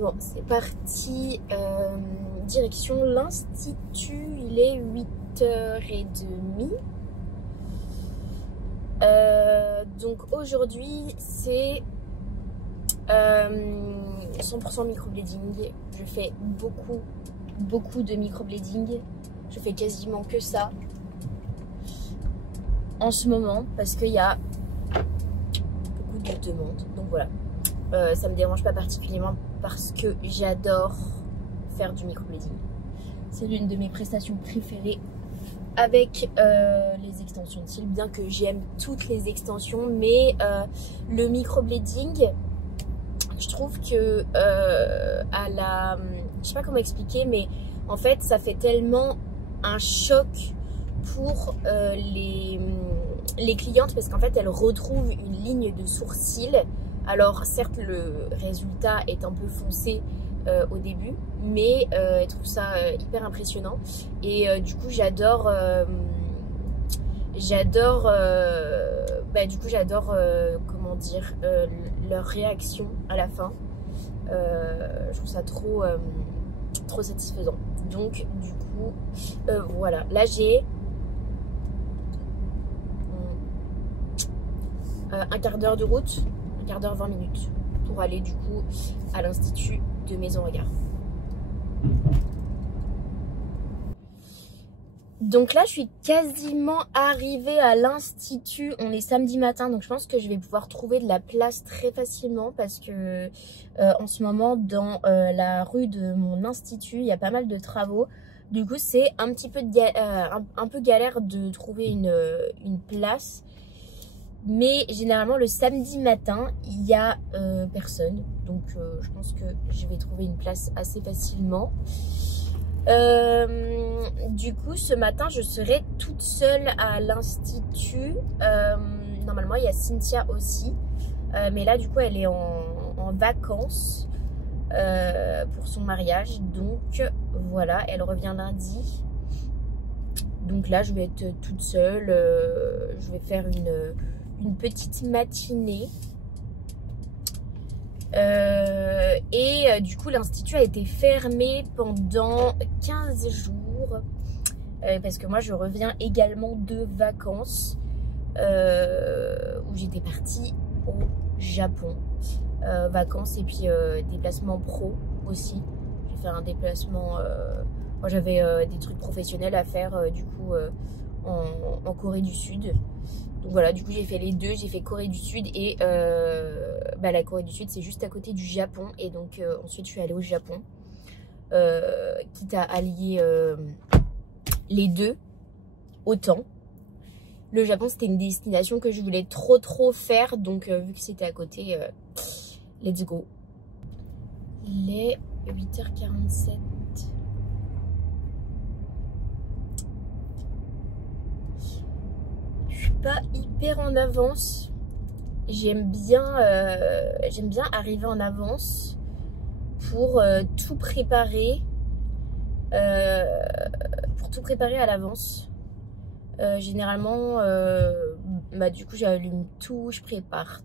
Bon, c'est parti. Direction l'Institut, il est 8h30. Donc aujourd'hui, c'est 100% microblading. Je fais beaucoup de microblading. Je fais quasiment que ça en ce moment parce qu'il y a beaucoup de demandes. Donc voilà, ça me dérange pas particulièrement parce que j'adore faire du microblading. C'est l'une de mes prestations préférées avec les extensions de cils, bien que j'aime toutes les extensions, mais le microblading, je trouve que je sais pas comment expliquer, mais en fait ça fait tellement un choc pour les clientes parce qu'en fait elles retrouvent une ligne de sourcil. Alors certes le résultat est un peu foncé au début, mais elles trouvent ça hyper impressionnant et du coup j'adore comment dire, leur réaction à la fin. Je trouve ça trop satisfaisant. Donc du coup voilà, là j'ai un quart d'heure de route, un quart d'heure 20 minutes pour aller du coup à l'Institut de Maison Regard. Donc là je suis quasiment arrivée à l'Institut. On est samedi matin, donc je pense que je vais pouvoir trouver de la place très facilement parce que en ce moment dans la rue de mon institut il y a pas mal de travaux. Du coup c'est un petit peu un peu galère de trouver une place. Mais généralement le samedi matin il y a personne, donc je pense que je vais trouver une place assez facilement. Du coup ce matin je serai toute seule à l'institut. Normalement il y a Cynthia aussi, mais là du coup elle est en vacances pour son mariage, donc voilà, elle revient lundi. Donc là je vais être toute seule, je vais faire une petite matinée du coup l'institut a été fermé pendant 15 jours parce que moi je reviens également de vacances où j'étais partie au Japon, vacances et puis déplacement pro aussi. J'ai fait un déplacement, moi j'avais des trucs professionnels à faire du coup en Corée du Sud. Donc voilà, du coup j'ai fait les deux, j'ai fait Corée du Sud et la Corée du Sud c'est juste à côté du Japon et donc ensuite je suis allée au Japon, quitte à allier les deux autant. Le Japon c'était une destination que je voulais trop faire, donc vu que c'était à côté, let's go. Il est 8h47. Pas hyper en avance. J'aime bien arriver en avance pour tout préparer à l'avance. Généralement du coup j'allume tout, je prépare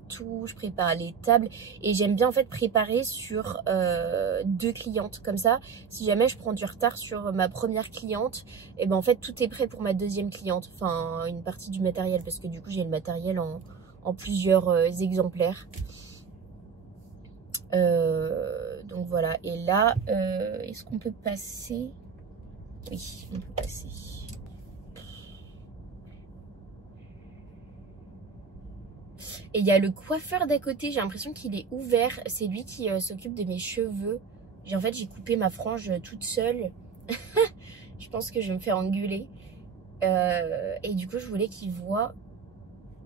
les tables et j'aime bien en fait préparer sur 2 clientes, comme ça si jamais je prends du retard sur ma première cliente, et ben en fait tout est prêt pour ma deuxième cliente, enfin une partie du matériel parce que du coup j'ai le matériel en plusieurs exemplaires. Donc voilà, et là est-ce qu'on peut passer? Oui, on peut passer. Et il y a le coiffeur d'à côté, j'ai l'impression qu'il est ouvert. C'est lui qui s'occupe de mes cheveux. En fait, j'ai coupé ma frange toute seule. Je pense que je vais me faire engueuler. Et du coup, je voulais qu'il voit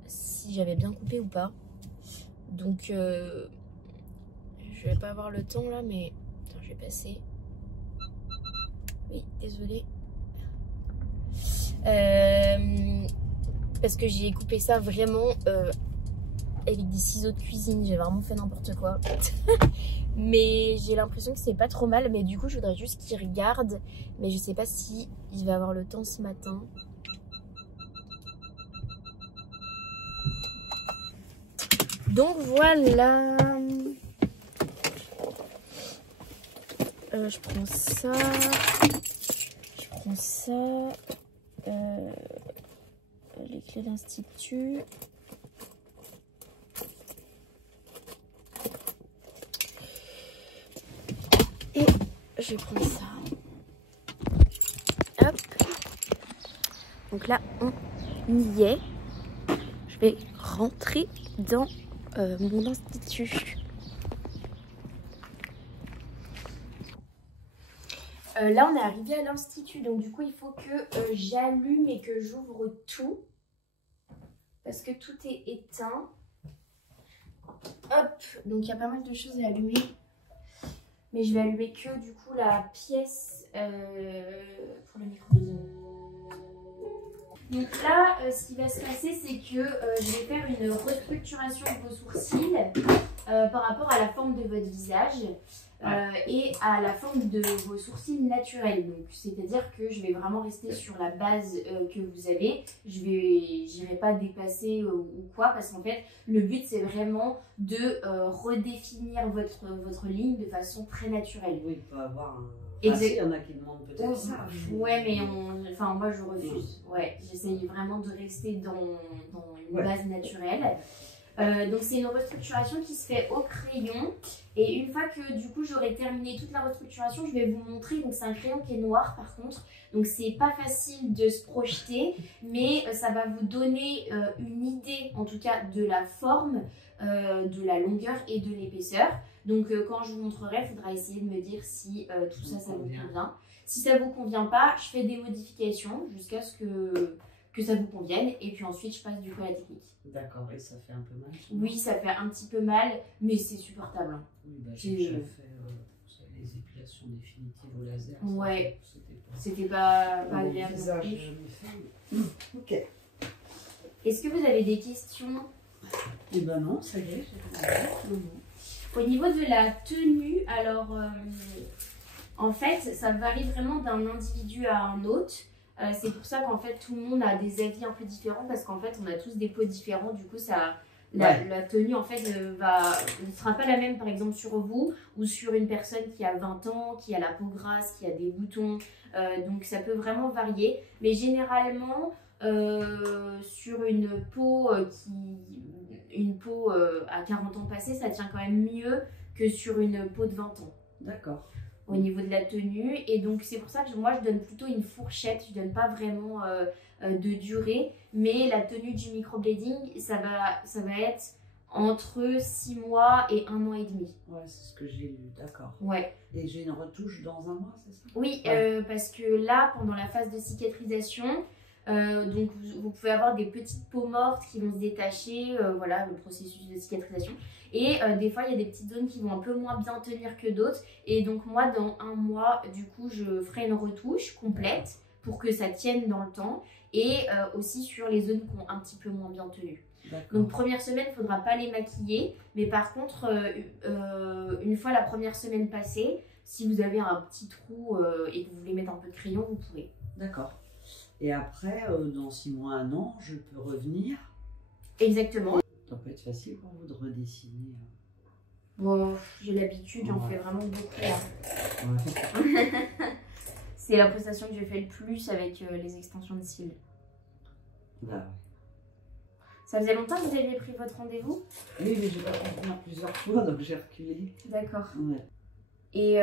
si j'avais bien coupé ou pas. Donc, je vais pas avoir le temps là, mais... Attends, je vais passer. Oui, désolée. Parce que j'ai coupé ça vraiment... avec des ciseaux de cuisine, j'ai vraiment fait n'importe quoi. Mais j'ai l'impression que c'est pas trop mal, mais du coup je voudrais juste qu'il regarde, mais je sais pas si il va avoir le temps ce matin. Donc voilà. je prends ça. Je prends ça. Les clés d'institut. Et je prends ça. Hop. Donc là, on y est. Je vais rentrer dans mon institut. Là, on est arrivé à l'institut. Donc du coup, il faut que j'allume et que j'ouvre tout. Parce que tout est éteint. Hop. Donc il y a pas mal de choses à allumer. Mais je vais allumer que du coup la pièce pour le micro-blading. Donc là, ce qui va se passer, c'est que je vais faire une restructuration de vos sourcils par rapport à la forme de votre visage et à la forme de vos sourcils naturels. Donc, c'est-à-dire que je vais vraiment rester sur la base que vous avez. Je n'irai pas dépasser ou quoi, parce qu'en fait, le but, c'est vraiment de redéfinir votre ligne de façon très naturelle. Oui, il peut avoir un... Enfin, il y en a qui demandent peut-être ça. Ouais, mais moi je refuse. Ouais, j'essaye vraiment de rester dans une base naturelle. Donc c'est une restructuration qui se fait au crayon. Et une fois que du coup j'aurai terminé toute la restructuration, je vais vous montrer. Donc c'est un crayon qui est noir par contre. Donc c'est pas facile de se projeter, mais ça va vous donner une idée en tout cas de la forme, de la longueur et de l'épaisseur. Donc quand je vous montrerai, il faudra essayer de me dire si tout ça, ça vous convient. Si ça ne vous convient pas, je fais des modifications jusqu'à ce que ça vous convienne. Et puis ensuite, je passe du coup à la technique. D'accord, et ça fait un peu mal? Oui, ça fait un petit peu mal, mais c'est supportable. Hein. Oui, bah, j'ai déjà fait les épilations définitives au laser. Ouais, c'était pas agréable. Ok. Est-ce que vous avez des questions? Eh ben non, ça y est, Au niveau de la tenue, alors en fait, ça varie vraiment d'un individu à un autre. C'est pour ça qu'en fait, tout le monde a des avis un peu différents parce qu'en fait, on a tous des peaux différents. Du coup, la tenue, en fait, ne sera pas la même, par exemple, sur vous ou sur une personne qui a 20 ans, qui a la peau grasse, qui a des boutons. Donc, ça peut vraiment varier. Mais généralement, sur une peau à 40 ans passés, ça tient quand même mieux que sur une peau de 20 ans. D'accord. Au niveau de la tenue. Et donc, c'est pour ça que moi, je donne plutôt une fourchette. Je donne pas vraiment de durée. Mais la tenue du microblading, ça va être entre 6 mois et 1 an et demi. Ouais, c'est ce que j'ai lu, d'accord. Ouais. Et j'ai une retouche dans un mois, c'est ça? Oui, parce que là, pendant la phase de cicatrisation, donc vous pouvez avoir des petites peaux mortes qui vont se détacher, voilà le processus de cicatrisation. Et des fois, il y a des petites zones qui vont un peu moins bien tenir que d'autres. Et donc moi, dans 1 mois, du coup, je ferai une retouche complète pour que ça tienne dans le temps. Et aussi sur les zones qui ont un petit peu moins bien tenu. Donc première semaine, il ne faudra pas les maquiller. Mais par contre, une fois la première semaine passée, si vous avez un petit trou et que vous voulez mettre un peu de crayon, vous pourrez. D'accord. Et après, dans 6 mois, 1 an, je peux revenir. Exactement. Ça peut être facile pour vous de redessiner. Bon, j'ai l'habitude, j'en fais vraiment beaucoup là. Ouais. C'est la prestation que j'ai fait le plus avec les extensions de cils. Bah, ça faisait longtemps que vous aviez pris votre rendez-vous? Oui, mais j'ai pas pu venir plusieurs fois, donc j'ai reculé. D'accord. Ouais. Et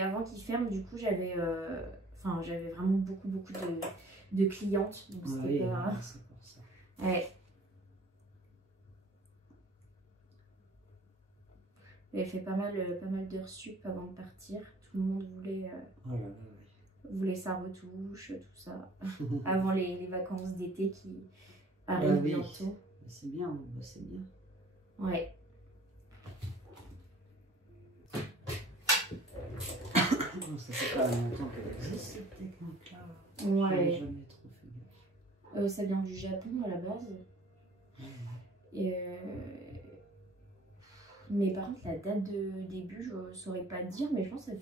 avant qu'il ferme, du coup, j'avais vraiment beaucoup de clientes. Donc c'était pas... c'est pour ça. Ouais. J'avais fait pas mal d'heures sup avant de partir. Tout le monde voulait sa retouche, tout ça. Avant les vacances d'été qui arrivent bientôt. C'est bien, c'est bien. Ouais. Ça fait quand même longtemps qu'elle existe cette technique-là. Ouais. J'avais jamais trop fait gaffe. Ça vient du Japon à la base. Et mais par contre, la date de début, je ne saurais pas dire, mais je pense que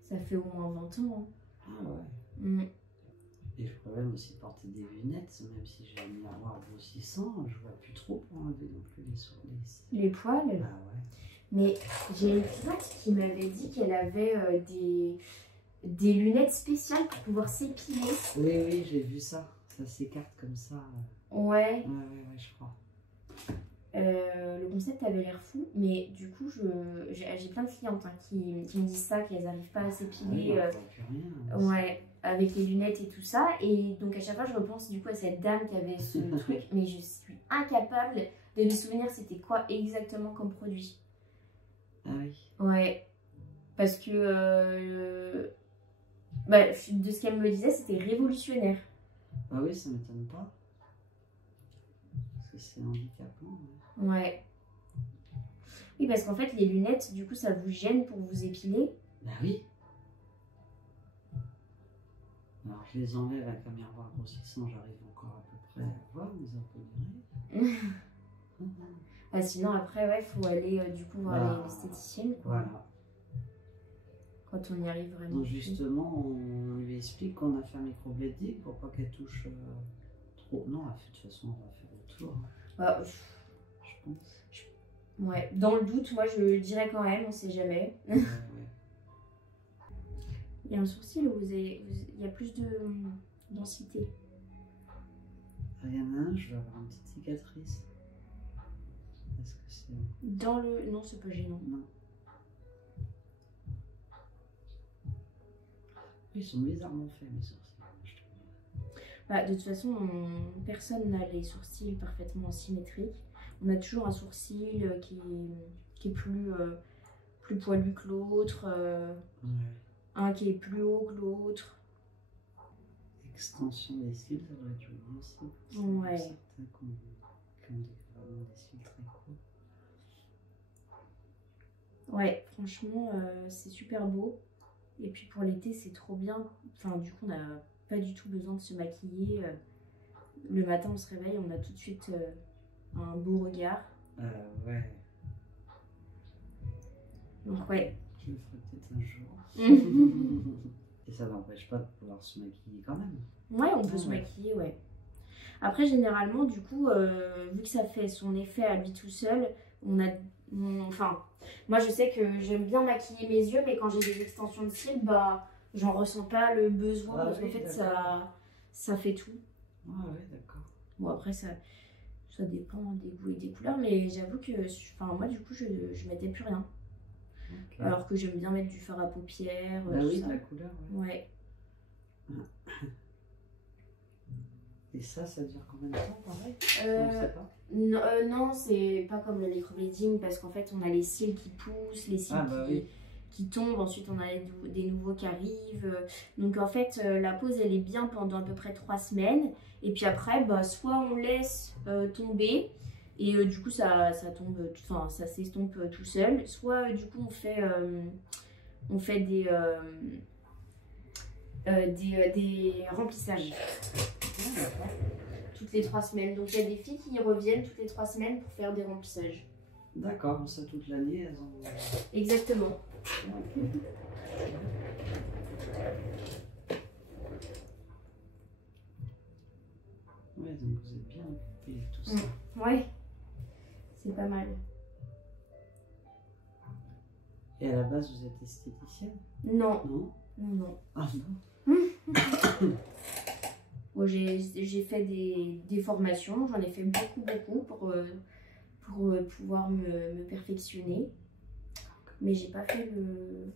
ça fait au moins 20 ans. Hein. Ah ouais. Et je pourrais même aussi porter des lunettes, même si j'ai un miroir grossissant, je vois plus trop pour enlever non plus les poils. Ah ouais. Mais j'ai une cliente qui m'avait dit qu'elle avait des lunettes spéciales pour pouvoir s'épiler. Oui, oui, j'ai vu ça. Ça s'écarte comme ça. Ouais. Ouais, je crois. Le concept avait l'air fou, mais du coup, j'ai plein de clientes qui me disent ça, qu'elles n'arrivent pas à s'épiler. Ouais, avec les lunettes et tout ça. Et donc, à chaque fois, je repense du coup à cette dame qui avait ce truc, mais je suis incapable de me souvenir c'était quoi exactement comme produit. Ah oui. Ouais, parce que bah, de ce qu'elle me disait, c'était révolutionnaire. Ah oui, ça m'étonne pas. Parce que c'est handicapant. Ouais. Oui, parce qu'en fait, les lunettes, du coup, ça vous gêne pour vous épiler. Bah oui. Alors, je les enlève avec un miroir grossissant, j'arrive encore à peu près à voir, mais un peu mieux. Ah, sinon, après, ouais, faut aller du coup voir l'esthéticienne. Voilà. Quand on y arrive vraiment. Donc, justement, on lui explique qu'on a fait un microblading pour pas qu'elle touche trop. Non, de toute façon, on va faire le tour. Bah, je pense. Ouais, dans le doute, moi je dirais quand même, on sait jamais. Ouais. Il y a un sourcil où il y a plus de densité. Il y en a un, je vais avoir une petite cicatrice. Est-ce que c'est. Dans le. Non, c'est pas gênant. Non. Ils sont bizarrement faits, mes sourcils. Bah, de toute façon, personne n'a les sourcils parfaitement symétriques. On a toujours un sourcil qui est plus poilu que l'autre, un qui est plus haut que l'autre. Extension des cils, ça doit être joli aussi. Ouais. Certains qui ont vraiment des cils très courts. Ouais, franchement, c'est super beau. Et puis pour l'été, c'est trop bien. Enfin, du coup, on n'a pas du tout besoin de se maquiller. Le matin, on se réveille, on a tout de suite un beau regard. Ouais. Donc, ouais. Je le ferai peut-être un jour. Et ça n'empêche pas de pouvoir se maquiller quand même. Ouais, on peut se maquiller, ouais. Après, généralement, du coup, vu que ça fait son effet à lui tout seul, enfin, moi, je sais que j'aime bien maquiller mes yeux, mais quand j'ai des extensions de cils, bah, j'en ressens pas le besoin, parce qu'en fait, ça fait tout. Ah ouais, d'accord. Bon, après, ça dépend des goûts et des couleurs, mais j'avoue que, enfin, moi, du coup, je mettais plus rien. Okay. Alors que j'aime bien mettre du fard à paupières. Bah oui, de la couleur. Ouais. Et ça dure combien de temps, pareil? Non, c'est pas comme le microblading, parce qu'en fait, on a les cils qui poussent, les cils qui tombent, ensuite on a des nouveaux qui arrivent. Donc en fait, la pause, elle est bien pendant à peu près 3 semaines. Et puis après, bah, soit on laisse tomber, et du coup, ça tombe, enfin, ça s'estompe tout seul. Soit du coup, on fait des remplissages. Toutes les 3 semaines. Donc il y a des filles qui reviennent toutes les 3 semaines pour faire des remplissages. D'accord, ça toute l'année, elles ont... Exactement. Ouais, donc vous êtes bien occupé de tout ça. Ouais, c'est pas mal. Et à la base, vous êtes esthéticienne? Non. Non? Non. Ah non. Bon, j'ai fait des formations, j'en ai fait beaucoup pour pouvoir me perfectionner. Mais j'ai pas fait le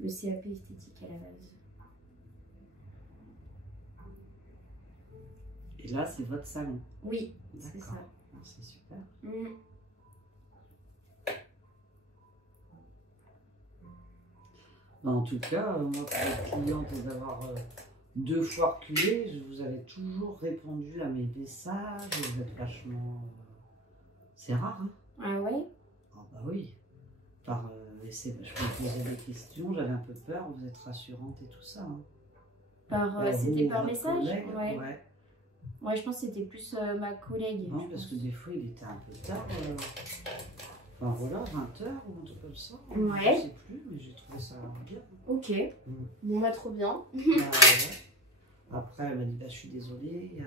CAP esthétique à la base. Et là, c'est votre salon? Oui, c'est ça. C'est super. En tout cas, moi, pour les clientes d'avoir 2 fois reculé, vous avez toujours répondu à mes messages, vous êtes vachement... C'est rare, hein? Ah ouais? Ah bah oui. Je me posais des questions, j'avais un peu peur, vous êtes rassurante et tout ça. Hein. C'était par message? Ouais. Ouais, je pense que c'était plus ma collègue. Non, parce que des fois, il était un peu tard. Enfin voilà, 20h ou un truc comme ça. Ouais. Je sais plus, mais j'ai trouvé ça bien. Ok. Bon, bah trop bien. Ouais. Après, elle m'a dit, bah, je suis désolée.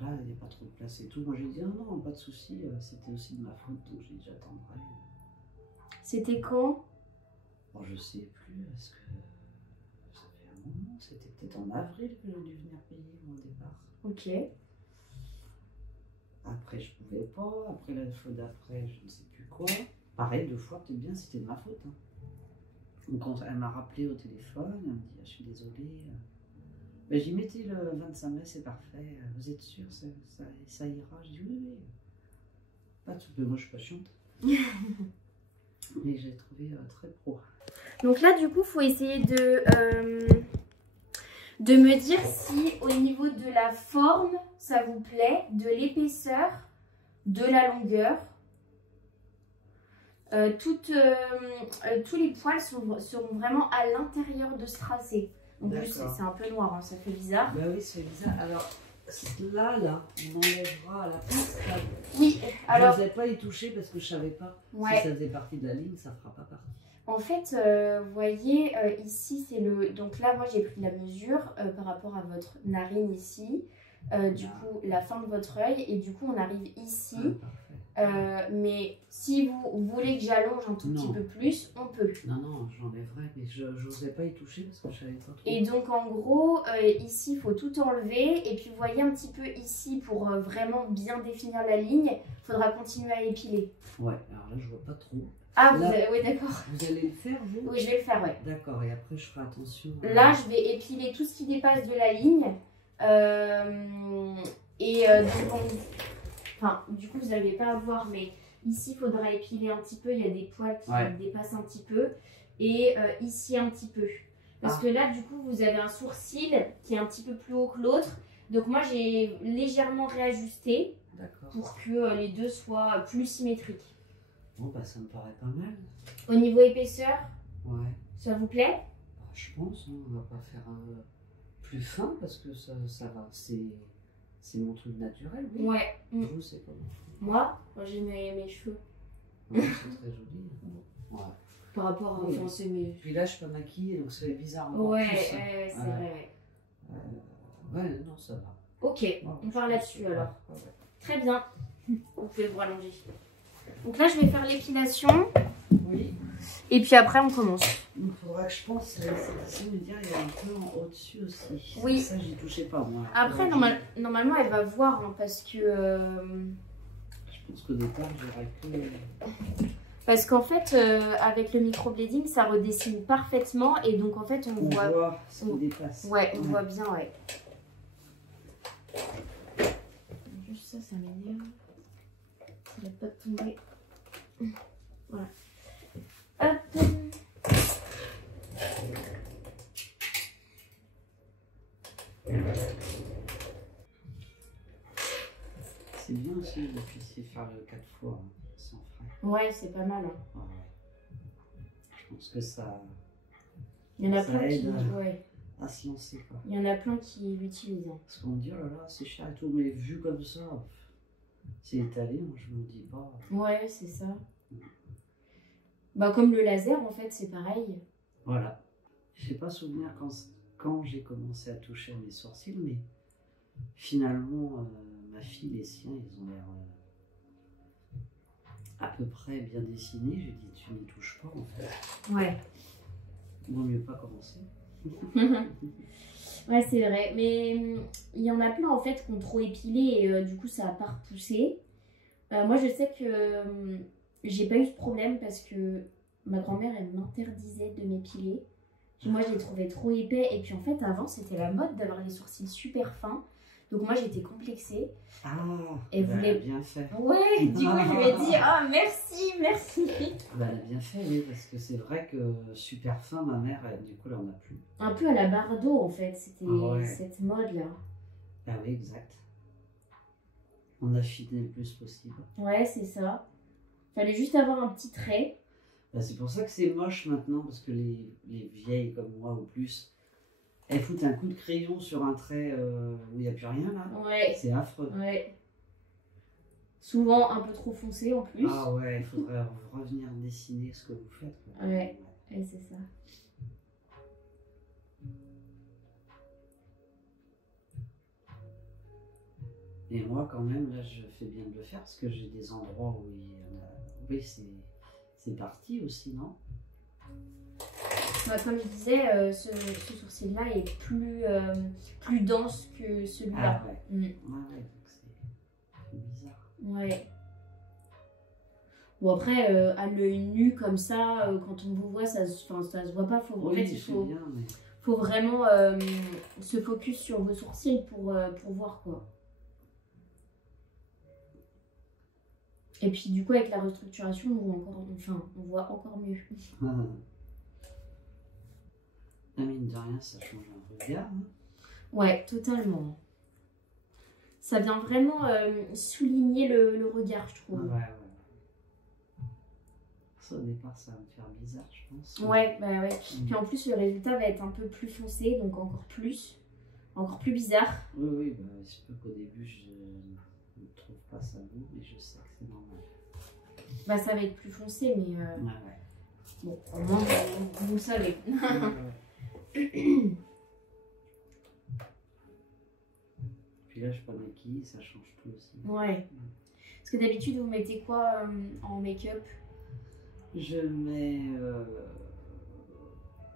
voilà, il n'y a pas trop de place et tout. Moi j'ai dit non, non, pas de souci, c'était aussi de ma faute, donc j'ai dit j'attendrai. C'était quand? Bon, je sais plus, parce que ça fait un moment, c'était peut-être en avril que j'ai dû venir payer mon départ. Ok. Après, je pouvais pas, après la fois d'après, je ne sais plus quoi. Pareil, 2 fois, peut-être bien, c'était de ma faute. Hein. Donc quand elle m'a rappelé au téléphone, elle me dit je suis désolée. Ben, j'y mettais le 25 mai, c'est parfait. Vous êtes sûr, ça ira? Je dis oui, oui. Pas de souci, moi je suis pas chiante. Mais j'ai trouvé très pro. Donc là, du coup, il faut essayer de me dire si au niveau de la forme, ça vous plaît, de l'épaisseur, de la longueur. Tous les poils seront vraiment à l'intérieur de ce tracé. En plus, c'est un peu noir, hein, ça fait bizarre. Bah oui, c'est bizarre. Alors là, on enlèvera à la place. Là. Oui, alors. Je ne vais pas y toucher parce que je ne savais pas si ça faisait partie de la ligne, ça ne fera pas partie. En fait, vous voyez, ici, c'est le... Donc là, moi, j'ai pris la mesure par rapport à votre narine ici. Du coup, la fin de votre œil. Et du coup, on arrive ici. Mais si vous voulez que j'allonge un tout petit peu plus, on peut. Non, non, j'enlèverai, mais je n'osais pas y toucher parce que je savais pas trop. Et donc, en gros, ici, il faut tout enlever. Et puis, vous voyez un petit peu ici, pour vraiment bien définir la ligne, il faudra continuer à épiler. Ouais, alors là, je vois pas trop. Ah, oui, d'accord. Vous allez le faire, vous? Oui, je vais le faire, ouais. D'accord, et après, je ferai attention. Là, je vais épiler tout ce qui dépasse de la ligne. Enfin, du coup, vous n'allez pas à voir, mais ici, il faudra épiler un petit peu. Il y a des poils qui dépassent un petit peu. Et ici, un petit peu. Parce que là, du coup, vous avez un sourcil qui est un petit peu plus haut que l'autre. Donc, moi, j'ai légèrement réajusté pour que les deux soient plus symétriques. Bon, bah, ça me paraît pas mal. Au niveau épaisseur, ça vous plaît? Bah, je pense, hein, on va pas faire plus fin parce que ça va. C'est mon truc naturel. Oui. Ouais. Vous, c'est comment? Moi, j'ai mes cheveux. Ouais, c'est très joli. Ouais. Par rapport à. Enfin, c'est mes... Puis là, je suis pas maquillée, donc c'est bizarre. Ouais, c'est vrai. Ouais, non, ça va. Ok, on part là-dessus alors. Très bien. Vous pouvez vous rallonger. Donc là, je vais faire l'épilation. Oui. Et puis après, on commence. Il faudra que je pense, c'est me dire, il y a un peu en au-dessus aussi. Oui. Ça, j'y touchais pas, moi. Après, normalement, elle va voir, hein, parce que... Je pense qu'au départ, j'aurais pu... Parce qu'en fait, avec le microblading, ça redessine parfaitement. Et donc, en fait, on voit ce qui dépasse. Ouais, on voit bien, ouais. Juste ça m'énerve. Ça va pas tomber. Voilà. Hop. C'est bien aussi que vous puissiez faire le 4 fois hein, sans frais. Ouais, c'est pas mal. Hein. Ouais. Je pense que ça. Il y en a plein aide qui. À se lancer quoi. Il y en a plein qui l'utilisent. Hein. Parce qu'on dit oh là là, c'est cher et tout, mais vu comme ça, c'est étalé, moi je me dis pas. Ouais, c'est ça. Bah, comme le laser, en fait, c'est pareil. Voilà. Je sais pas souvenir quand j'ai commencé à toucher à mes sourcils, mais finalement, ma fille, les siens, ils ont l'air à peu près bien dessinés. J'ai dit, tu n'y touches pas, en fait. Ouais. Vaut mieux pas commencer. Ouais, c'est vrai. Mais il y en a plein, en fait, qui ont trop épilé et du coup, ça n'a pas repoussé. Moi, je sais que j'ai pas eu ce problème parce que ma grand-mère, elle m'interdisait de m'épiler. Puis moi, je les trouvais trop épais. Et puis en fait, avant, c'était la mode d'avoir les sourcils super fins. Donc moi, j'étais complexée. Ah, et vous l'avez bien fait. Ouais, du coup, je lui ai dit, ah, merci. Bah, elle a bien fait, oui, parce que c'est vrai que super fin, ma mère, du coup, elle en a plus. Un peu à la Bardot, en fait. C'était cette mode-là. Ah oui, exact. On affinait le plus possible. Ouais, c'est ça. Fallait juste avoir un petit trait. Bah, c'est pour ça que c'est moche maintenant, parce que les vieilles comme moi ou plus, elles foutent un coup de crayon sur un trait où il n'y a plus rien là. Ouais. C'est affreux. Ouais. Souvent un peu trop foncé en plus. Ah ouais, il faudrait revenir dessiner ce que vous faites. Quoi. Ouais, c'est ça. Et moi, quand même, là, je fais bien de le faire parce que j'ai des endroits où il y en a. Oui, c'est parti aussi, non? Bah, comme je disais, ce sourcil-là est plus dense que celui-là. Ah ouais. Mm. Ouais, donc c'est bizarre. Ouais. Bon après, à l'œil nu comme ça, quand on vous voit, ça se voit pas. En Oui, fait, il faut, bien, mais... faut vraiment se focus sur vos sourcils pour voir quoi. Et puis du coup, avec la restructuration, on voit encore mieux. Ah, mine de rien, ça change un regard. Hein. Ouais, totalement. Ça vient vraiment souligner le regard, je trouve. Ouais. Ça, au départ, ça va me faire bizarre, je pense. Ouais, bah ouais. Puis en plus, le résultat va être un peu plus foncé, donc encore plus bizarre. Oui, bah, il se peut qu'au début, je ne trouve pas ça beau, mais je sais que c'est normal. Bah ça va être plus foncé, mais Ouais. bon, au moins, vous le savez. Puis là, je pas maquille, ça change tout aussi. Ouais. Parce que d'habitude, vous mettez quoi en make-up? Je mets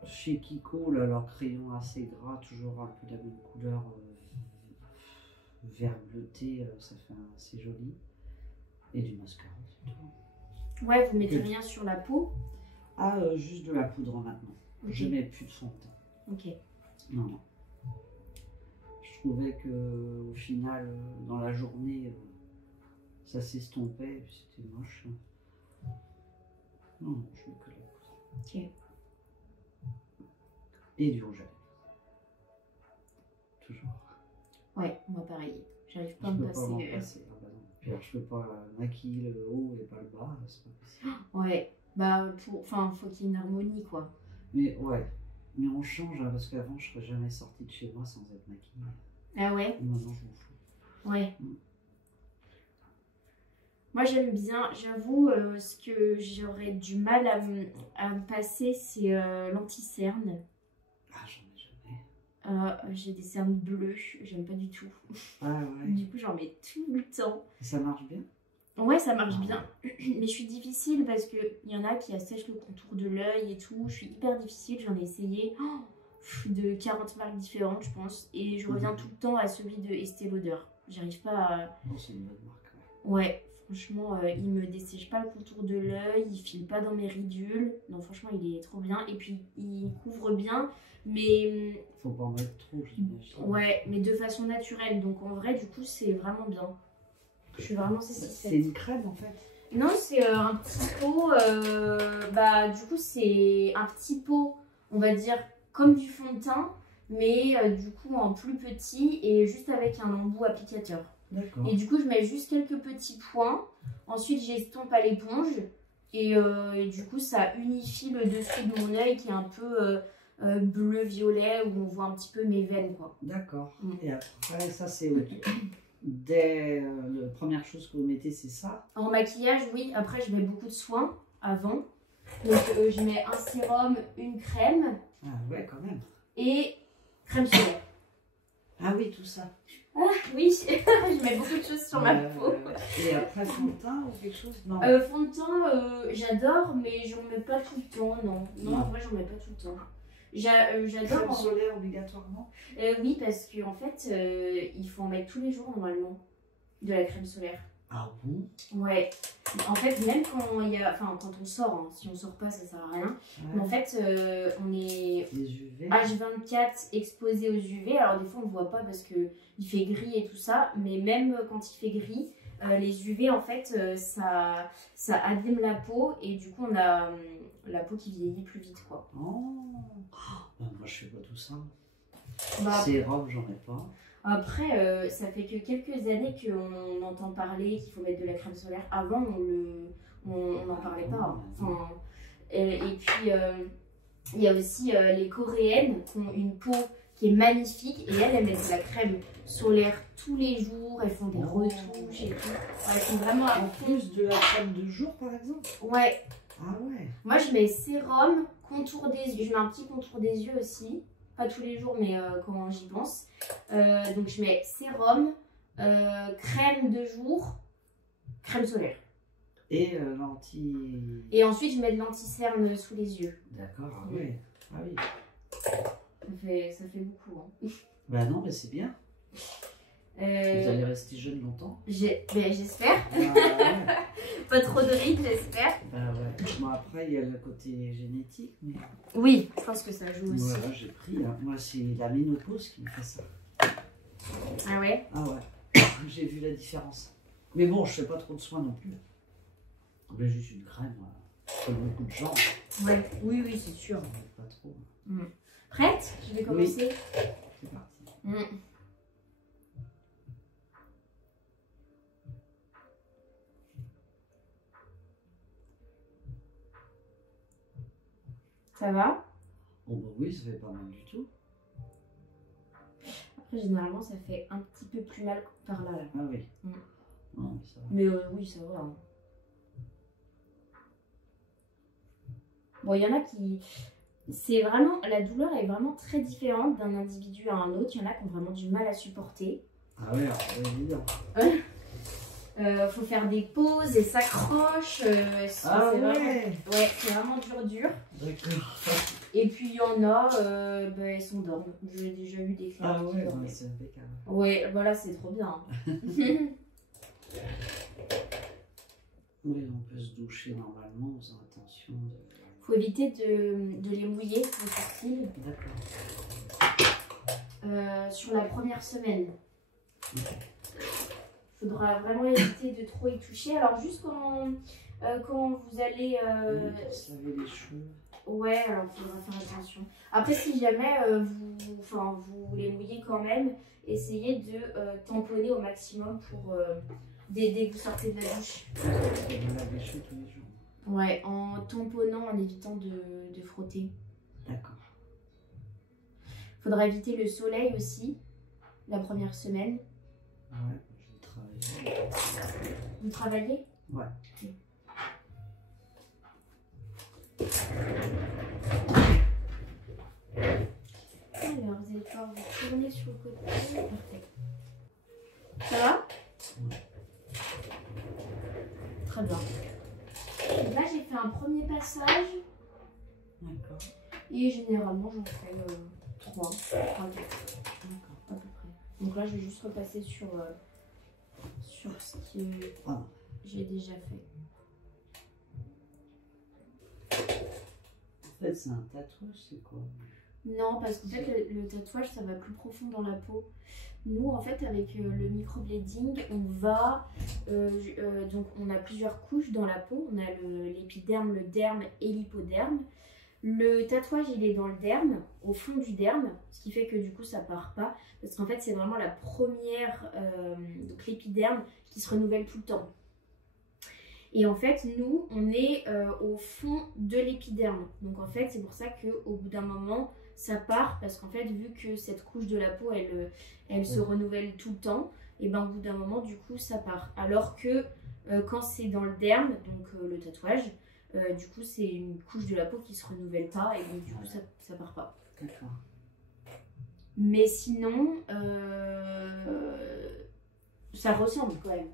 chez Kiko là, leur crayon assez gras, toujours un peu de la même couleur, vert bleuté, ça fait assez joli. Et du mascara, c'est tout. Ouais, vous mettez rien sur la peau? Ah, juste de la poudre maintenant. Okay. Je mets plus de fond de teint. Ok. Non. Je trouvais que au final, dans la journée, ça s'estompait et puis c'était moche. Non, je mets que de la poudre. Ok. Et du rouge à lèvres. Toujours. Ouais, moi pareil. J'arrive pas à me passer. Ah bah non. Puis alors, je peux pas maquiller le haut et pas le bas, c'est pas possible. Ouais, bah faut qu'il y ait une harmonie quoi. Mais ouais, mais on change hein, parce qu'avant je serais jamais sortie de chez moi sans être maquillée. Ah ouais? Et maintenant je m'en fous. Ouais. Moi j'aime bien, j'avoue, ce que j'aurais du mal à me passer, c'est l'anti-cerne. Ah, j'en ai jamais. J'ai des cernes bleues, j'aime pas du tout. Ah ouais. Du coup j'en mets tout le temps. Et ça marche bien? Ouais, ça marche bien. Mais je suis difficile parce qu'il y en a qui assèchent le contour de l'œil et tout. Je suis hyper difficile, j'en ai essayé de 40 marques différentes je pense. Et je reviens tout le temps à celui de Estée Lauder. J'arrive pas à... Oh, c'est une bonne marque. Ouais, franchement, il me dessèche pas le contour de l'œil, il file pas dans mes ridules. Non, franchement, il est trop bien. Et puis, il couvre bien, mais... Faut pas en mettre trop, j'imagine. Ouais, mais de façon naturelle. Donc, en vrai, du coup, c'est vraiment bien. Je suis vraiment satisfaite. C'est une crème, en fait? Non, c'est un petit pot. Du coup, c'est un petit pot, on va dire, comme du fond de teint, mais du coup, en plus petit et juste avec un embout applicateur. D'accord. Et du coup, je mets juste quelques petits points. Ensuite, j'estompe à l'éponge. Et du coup, ça unifie le dessus de mon œil qui est un peu bleu-violet, où on voit un petit peu mes veines, quoi. D'accord. Et après, ça, c'est ok. Dès la première chose que vous mettez, c'est ça? En maquillage, oui. Après, je mets beaucoup de soins avant. Donc, je mets un sérum, une crème. Ah ouais, quand même. Et crème solaire. Ah oui, tout ça. Ah oui, je mets beaucoup de choses sur ma peau. Et après, fond de teint ou quelque chose? Non. Fond de teint, j'adore, mais j'en mets pas tout le temps, non. Non, en vrai, j'en mets pas tout le temps. J'adore. Crème solaire obligatoirement? Oui, parce qu'en fait, il faut en mettre tous les jours normalement, de la crème solaire. Ah bon? Ouais. En fait, même quand quand on sort, hein, si on sort pas, ça sert à rien. Ouais. Mais en fait, on est H24 exposé aux UV. Alors des fois, on ne voit pas parce que il fait gris et tout ça. Mais même quand il fait gris, les UV, en fait, ça abîme la peau et du coup, on a la peau qui vieillit plus vite, quoi. Oh. Moi, je fais pas tout ça. Sérum, j'en ai pas. Après, ça fait que quelques années qu'on entend parler qu'il faut mettre de la crème solaire. Avant, on n'en parlait pas. Enfin, et puis, il y a aussi les Coréennes qui ont une peau qui est magnifique. Et elles mettent de la crème solaire tous les jours. Elles font des retouches et tout. Elles font vraiment... En plus de la crème de jour, par exemple? Ouais. Ah ouais. Moi, je mets sérum, contour des yeux. Je mets un petit contour des yeux aussi. Pas tous les jours, mais quand j'y pense. Donc je mets sérum, crème de jour, crème solaire. Et l'anti... Et ensuite, je mets de l'anti-cerne sous les yeux. D'accord, ah ouais. Ah oui. Ça fait beaucoup. Hein. Bah non, mais c'est bien. Vous allez rester jeune longtemps. J'espère. Ah, ouais. Pas trop de rides, j'espère. Bah ouais. Bon, après, il y a le côté génétique. Mais... Oui, je pense que ça joue aussi. Moi, j'ai pris. Hein. Moi, c'est la ménopause qui me fait ça. Ah ouais? Ah ouais. J'ai vu la différence. Mais bon, je fais pas trop de soins non plus. Mais juste une crème, comme beaucoup de gens. Ouais. Oui, oui, c'est sûr. Pas trop. Prête? Je vais commencer. Oui. C'est parti. Ça va? Oh bah oui, ça fait pas mal du tout. Après, généralement, ça fait un petit peu plus mal par là. Ah oui. Non, mais ça va. Mais oui, ça va. Hein. Bon, il y en a qui... C'est vraiment... La douleur est vraiment très différente d'un individu à un autre. Il y en a qui ont vraiment du mal à supporter. Ah ouais, c'est évident. Faut faire des pauses et s'accroche. Ah ouais. Ouais, c'est vraiment dur. D'accord. Et puis il y en a, elles s'endorment. J'ai déjà eu des clients. Ah ouais, ouais, c'est impeccable. Ouais, voilà, c'est trop bien. Oui, on peut se doucher normalement en faisant attention. Faut éviter de les mouiller, les sourcils. D'accord. Sur la première semaine. Faudra vraiment éviter de trop y toucher. Alors juste quand vous allez... se laver les cheveux. Ouais, alors il faudra faire attention. Après, si jamais vous les mouillez quand même, essayez de tamponner au maximum pour dès que vous sortez de la douche. On lave les cheveux tous les jours. Ouais, en tamponnant, en évitant de frotter. D'accord. Faudra éviter le soleil aussi, la première semaine. Ouais, je vais travailler. Vous travaillez? Ouais. Okay. Alors, vous allez pouvoir vous tourner sur le côté. Parfait. Ça va? Ouais. Très bien. Et là, j'ai fait un premier passage. D'accord. Et généralement, j'en fais 3, 4. D'accord. À peu près. Donc là, je vais juste repasser sur ce que j'ai déjà fait. En fait, c'est un tatouage, c'est quoi? Non, parce qu'en fait, le tatouage, ça va plus profond dans la peau. Nous, en fait, avec le microblading, on va... donc, on a plusieurs couches dans la peau. On a l'épiderme, le derme et l'hypoderme. Le tatouage, il est dans le derme, au fond du derme, ce qui fait que du coup, ça part pas. Parce qu'en fait, c'est vraiment la première, donc l'épiderme, qui se renouvelle tout le temps. Et en fait, nous, on est au fond de l'épiderme. Donc en fait, c'est pour ça qu'au bout d'un moment, ça part. Parce qu'en fait, vu que cette couche de la peau, elle se renouvelle tout le temps, et ben au bout d'un moment, du coup, ça part. Alors que quand c'est dans le derme, donc le tatouage, du coup, c'est une couche de la peau qui se renouvelle pas. Et donc du coup, ça part pas. D'accord. Mais sinon, ça ressemble quand même.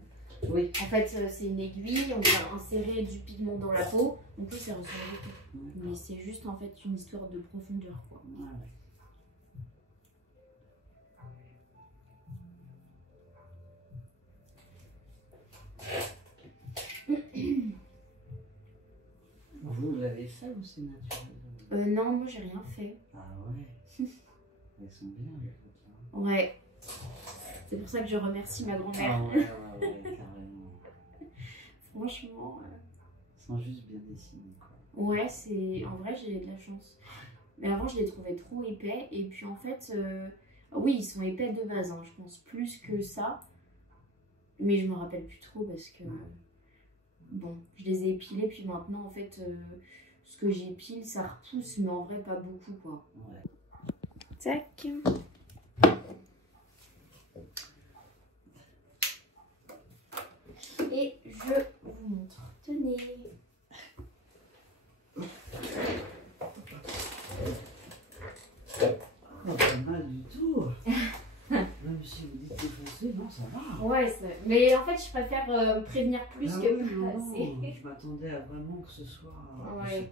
Oui. En fait, c'est une aiguille, on va insérer du pigment dans la peau, donc oui, ça ressemble beaucoup. Mais c'est juste en fait une histoire de profondeur, quoi. Vous l'avez fait ou c'est naturel? Non, moi j'ai rien fait. Ah ouais. Elles sont bien les photos. Ouais. C'est pour ça que je remercie ma grand-mère. Ah ouais, carrément. Franchement. Ils sont juste bien dessinés, quoi. Ouais, en vrai, j'ai de la chance. Mais avant, je les trouvais trop épais. Et puis en fait, oui, ils sont épais de base, hein, je pense, plus que ça. Mais je me rappelle plus trop parce que, bon, je les ai épilés. Puis maintenant, en fait, ce que j'épile, ça repousse, mais en vrai, pas beaucoup, quoi. Ouais. Tac. Et je vous montre. Tenez. Pas mal du tout. Même si vous dites défoncer, non, ça va. Ouais, mais en fait, je préfère prévenir plus Ah que oui, pas non, assez. je m'attendais à vraiment que ce soit. Ouais.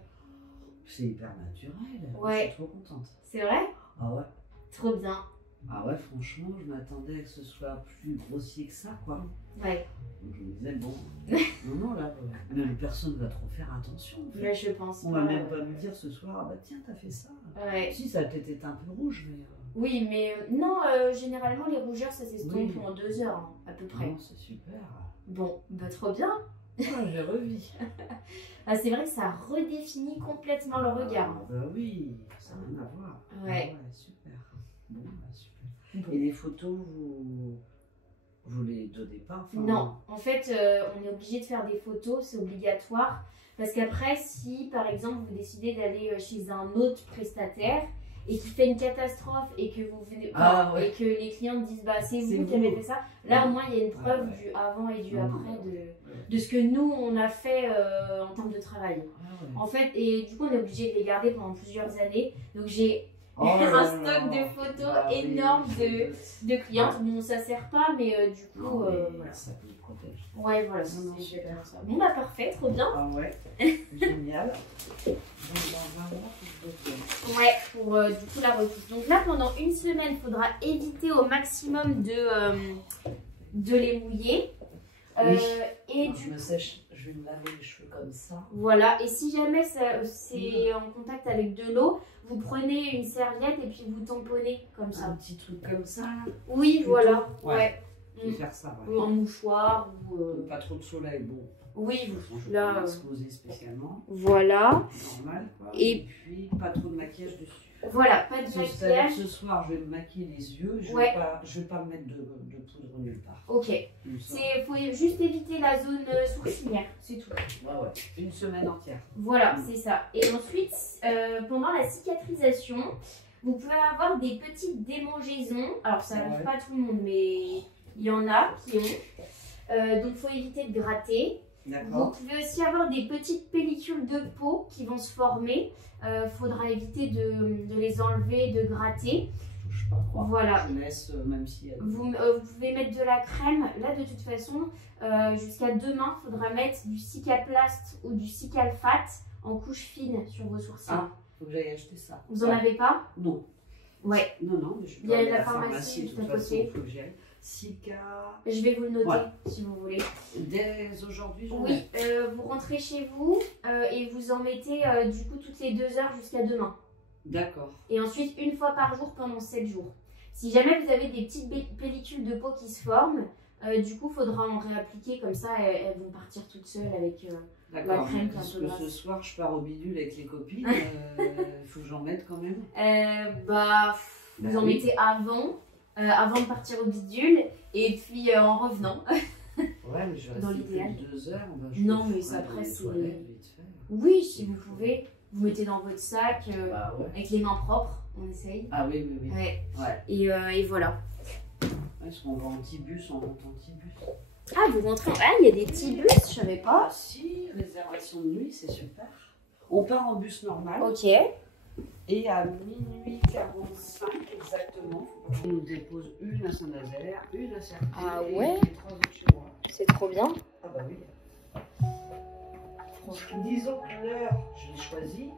C'est hyper naturel. Ouais. Je suis trop contente. C'est vrai? Ah ouais. Trop bien. Ah ouais, franchement, je m'attendais à que ce soit plus grossier que ça, quoi. Ouais. Donc, je me disais, bon, non, là, même personne va trop faire attention. En fait. Mais je pense On pas. va même pas me dire ce soir, ah bah tiens, t'as fait ça. Ouais. Si, ça a peut-être été un peu rouge, mais. Oui, mais non, généralement, les rougeurs, ça s'estompe Oui. en 2 heures, hein, à peu près. Non, c'est super. Bon, bah trop bien. Ah, j'ai revis. Ah, c'est vrai que ça redéfinit complètement le regard. Ah, bah oui, ça n'a rien à voir. Ouais. Ah ouais, super. Bon, bah super. Bon. Et les photos, vous les donnez pas enfin, Non, en fait, on est obligé de faire des photos, c'est obligatoire. Parce qu'après, si par exemple vous décidez d'aller chez un autre prestataire et qu'il fait une catastrophe et que vous venez ouais. et que les clients disent bah c'est C'est vous qui avez vous. fait ça, là au moins il y a une preuve Ouais. du avant et du Non, après ouais. de ce que nous on a fait en termes de travail. Ah ouais. En fait, et du coup on est obligé de les garder pendant plusieurs années. Donc j'ai Oh un là stock là. de photos Bah oui, énorme c'est de clientes. Bon, ça sert pas, mais du coup, Non, mais voilà. ça vous protège. Ouais, voilà, Non, c'est super. exactement ça. Bon, bah parfait, trop bien. Ah ouais, génial. Donc dans 20 mois, faut que Ouais, pour du coup la retouche. Donc là, pendant une semaine, il faudra éviter au maximum de les mouiller. Oui. Et je du me sèche, je vais me laver les cheveux comme ça. voilà, et si jamais c'est en contact avec de l'eau, vous prenez une serviette et puis vous tamponnez comme Un ça. petit truc comme ça. Oui, Plutôt. voilà. Ouais. Ouais. Je vais faire ça, ouais. Ou en mouchoir ou Pas trop de soleil, bon. oui, De toute façon, je vais là, pas m'exposer spécialement. voilà. Normal, quoi. Et- Et puis, pas trop de maquillage dessus. Voilà, pas de C'est-à-dire maquillage. que ce soir, je vais me maquiller les yeux. Je Ouais. vais pas me mettre de poudre nulle part. Ok. Comme ça. Faut juste éviter la zone sourcilière, c'est tout. Ouais. Une semaine entière. Voilà, c'est ça. Et ensuite, pendant la cicatrisation, vous pouvez avoir des petites démangeaisons. Alors, ça n'arrive Ouais. pas à tout le monde, mais il y en a qui ont. Donc, il faut éviter de gratter. Vous D'accord. pouvez aussi avoir des petites pellicules de peau qui vont se former. Faudra éviter de les enlever, de gratter. Je touche pas, quoi. Voilà. Je laisse, même si elle... Vous pouvez mettre de la crème. Là, de toute façon, jusqu'à demain, il faudra mettre du Cicaplast ou du Cicalfate en couche fine sur vos sourcils. Ah, faut que j'aille acheter ça. Vous en avez pas? Non. Ouais. Non, mais je suis Il y a pas allée la à la pharmacie pharmacie, de juste toute à façon, côté. il faut que j'y aille. Sika... Je vais vous le noter Ouais. si vous voulez. Dès aujourd'hui, j'en ai. Oui, vous rentrez chez vous et vous en mettez du coup toutes les 2 heures jusqu'à demain. D'accord. Et ensuite une fois par jour pendant 7 jours. Si jamais vous avez des petites pellicules de peau qui se forment, du coup il faudra en réappliquer comme ça, elles vont partir toutes seules avec la D'accord, crème qui est un parce peu que grasse. ce soir, je pars au bidule avec les copines. Il faut que j'en mette quand même. Vous en oui. mettez avant de partir au bidule et puis en revenant. Ouais, mais je vais Dans rester l'idéal. plus de 2 heures. Non, mais ferai ça, dans après, les c'est- toilettes, vite fait. Oui, si vous pouvez, vous mettez dans votre sac Bah ouais. avec les mains propres, on essaye. Ah oui. Ouais. Ouais. Et voilà. Parce qu'on va en petit bus, on monte en petit bus. Ah, vous rentrez. Ah, il y a des petits bus, je savais pas. Ah si, réservation de nuit, c'est super. On part en bus normal. Ok. Et à minuit 45 exactement, on nous dépose une à Saint-Nazaire, une à Cergy Ah et ouais. les 3 autres chez moi. C'est trop bien. Ah bah oui. Disons que l'heure, je l'ai choisie,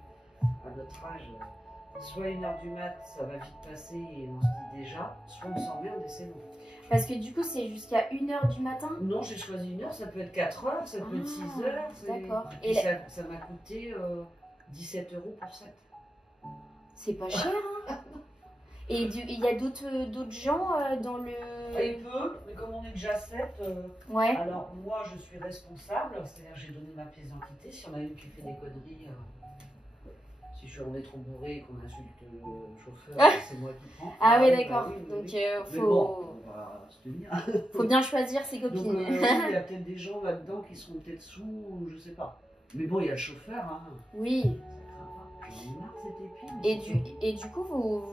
à notre âge, soit 1h du mat, ça va vite passer et on se dit déjà, soit on s'emmerde et c'est bon. Parce que du coup, c'est jusqu'à 1h du matin. Non, j'ai choisi 1 heure, ça peut être 4 heures, ça peut être 6 heures. D'accord. Et Et ça m'a coûté 17 € pour 7. c'est pas cher, hein. Et il y a d'autres gens dans le. Il peut, mais comme on est déjà 7, Ouais. alors moi je suis responsable, c'est-à-dire j'ai donné ma pièce d'identité. Si on a une qui fait des conneries, si on est trop bourré et qu'on insulte le chauffeur, c'est moi qui prends. Ah oui, bah d'accord. oui, oui, Donc, oui. Mais faut... bon, on va se tenir. faut bien choisir ses Donc copines. oui, il y a peut-être des gens là-dedans qui seront peut-être sous, ou je sais pas. Mais bon, il y a le chauffeur, hein. Oui. Ça craint pas. J'en ai marre de cette épine. Et du coup, vous...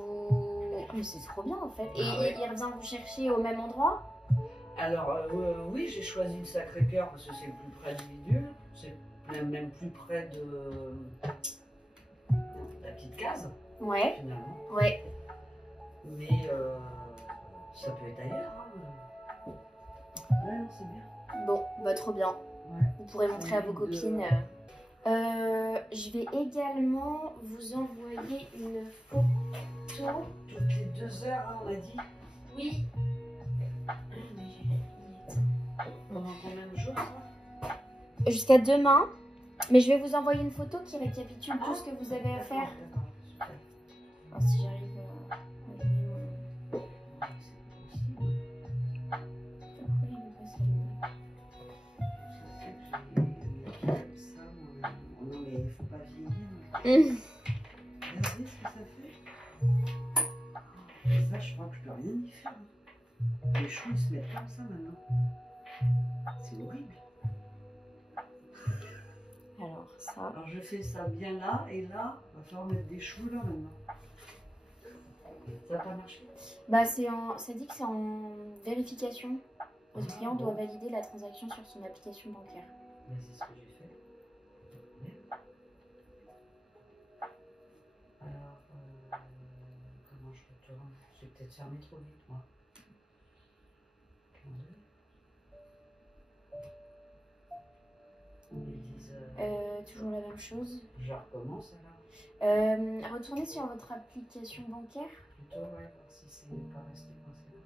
Mais c'est trop bien en fait. Et Ah ouais. il revient vous chercher au même endroit? Alors, oui, j'ai choisi le Sacré-Cœur parce que c'est le plus près du bidule. C'est même plus près de la petite case, Ouais. finalement. Ouais. Mais ça peut être ailleurs. Hein. Ouais, non, c'est bien. Bon, bah trop bien. Ouais. Vous pourrez montrer à vos copines. Je vais également vous envoyer une photo. Toutes les 2 heures, hein, on a dit. Oui. Pendant combien de jours, ça? Jusqu'à demain. Mais je vais vous envoyer une photo qui récapitule tout ce que vous avez à faire. D'accord, super. Alors, si j'arrive à allumer mon... Pourquoi il veut pas s'allumer? Non, mais il faut pas vieillir. Mmh. Regardez ce que ça fait. Ça, je crois que je peux rien y faire. Les cheveux, ils se mettent comme ça maintenant. C'est horrible. Alors, ça. Alors, je fais ça bien là, et là, il va falloir mettre des cheveux là maintenant. Ça n'a pas marché? Bah, ça dit que c'est en vérification. Le client doit valider la transaction sur son application bancaire. Mais c'est ce que j'ai fait. Alors, comment je retourne? J'ai peut-être fermé trop vite, moi. Toujours la même chose. Je recommence alors. Retournez sur votre application bancaire. Plutôt, ouais, voir si c'est pas resté coincé là.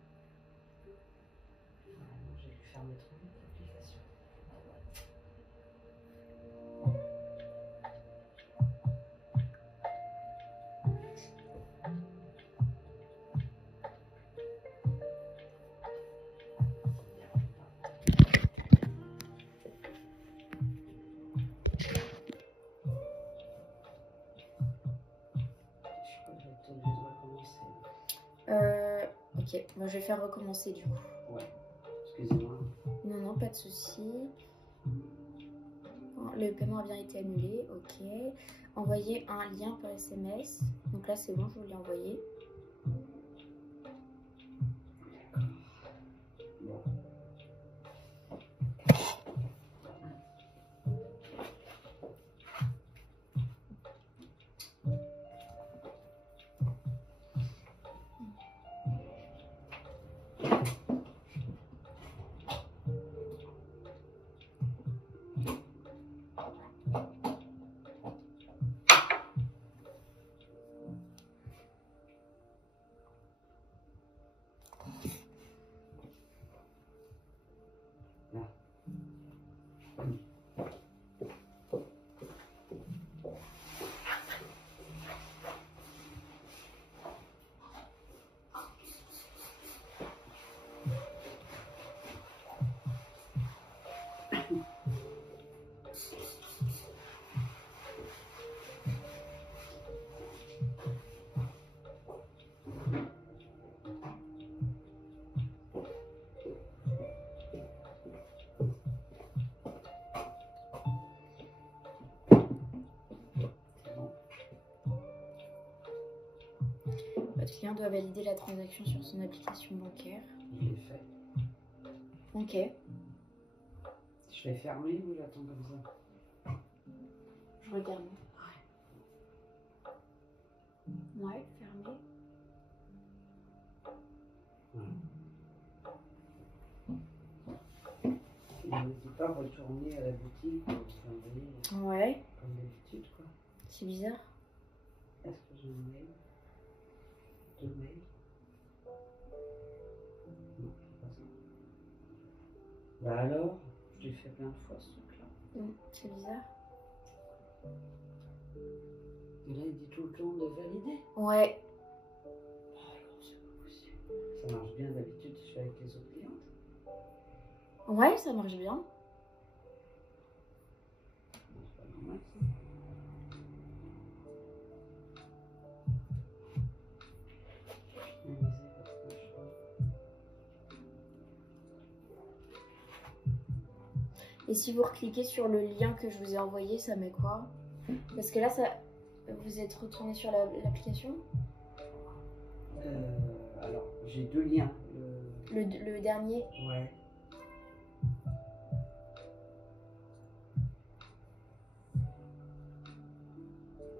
Ouais, j'ai dû fermer trop vite l'application. Ok, moi je vais faire recommencer du coup. Ouais, excusez-moi. Non, non, pas de souci. Le paiement a bien été annulé, ok. Envoyer un lien par SMS. Donc là c'est bon, je vous l'ai envoyé. Bon. Votre client doit valider la transaction sur son application bancaire. Je l'ai fait. Ok. Je l'ai fermé ou j'attends comme ça? Je regarde. Ouais, fermé. Il ne me dit pas retourner à la boutique pour vous envoyer Ouais. comme d'habitude, quoi. C'est bizarre. Est-ce que j'ai un mail? 2 mails? Non, c'est pas ça. Bah alors, je l'ai fait plein de fois ce truc-là. C'est bizarre. Et là, il dit tout le temps de valider. Ouais. Oh, alors, c'est pas possible. Ça marche bien d'habitude, je fais avec les autres clientes. Ouais, ça marche bien. C'est pas normal, ça. Et si vous recliquez sur le lien que je vous ai envoyé, ça met quoi? Parce que là, ça, vous êtes retourné sur l'application? Alors, j'ai 2 liens. Le dernier? Ouais.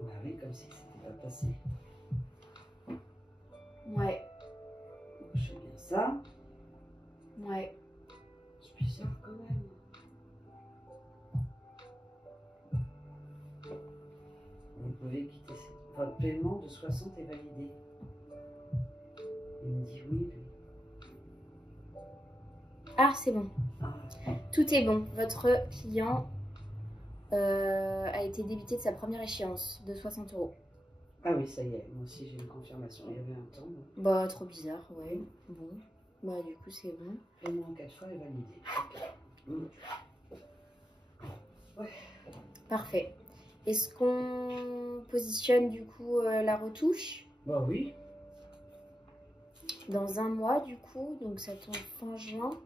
Bah oui, comme si c'était pas passé. Ouais. Donc, je fais bien ça. Ouais. pouvez quitter. Votre paiement de 60 est validé. Il me dit oui, lui. Ah, c'est bon. Ah. Tout est bon. Votre client a été débité de sa première échéance de 60 €. Ah oui, ça y est. Moi aussi, j'ai une confirmation. Il y avait un temps. Donc... Bah, trop bizarre, ouais. Bon. Bah, du coup, c'est bon. Paiement en 4 fois est validé. Ouais. Parfait. Est-ce qu'on positionne, du coup, la retouche? Bah oui. Dans un mois, du coup. Donc, ça tombe fin juin.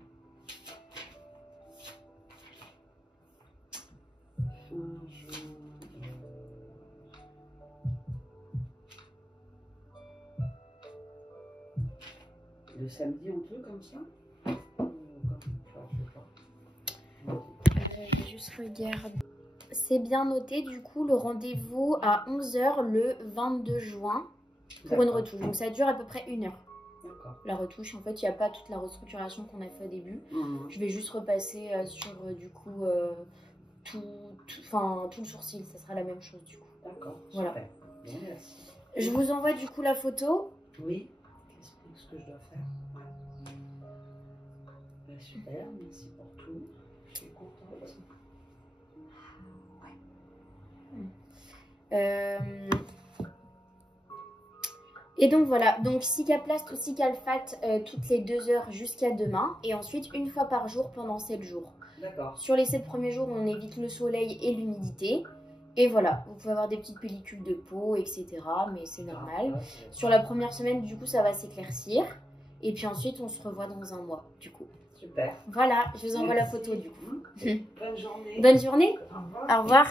Le samedi, on peut comme ça? Je vais juste regarder. C'est bien noté, du coup, le rendez-vous à 11 h le 22 juin pour une retouche. Donc, ça dure à peu près 1 heure. D'accord. La retouche, en fait, il n'y a pas toute la restructuration qu'on a fait au début. Je vais juste repasser sur, du coup, tout le sourcil. Ça sera la même chose, du coup. D'accord. Voilà. Bien, merci. Je vous envoie, du coup, la photo. Oui. Explique ce que je dois faire. Ouais. Super, merci pour tout. Je suis contente. Et donc voilà, donc Cicaplast ou Cicalfate toutes les 2 heures jusqu'à demain et ensuite une fois par jour pendant 7 jours. D'accord. Sur les 7 premiers jours, on évite le soleil et l'humidité. Et voilà, vous pouvez avoir des petites pellicules de peau, etc. Mais c'est normal. Sur la première semaine, du coup, ça va s'éclaircir. Et puis ensuite, on se revoit dans un mois, du coup. Super. Voilà, je vous envoie la photo, du coup. Bonne journée. Bonne journée. Au revoir. Au revoir.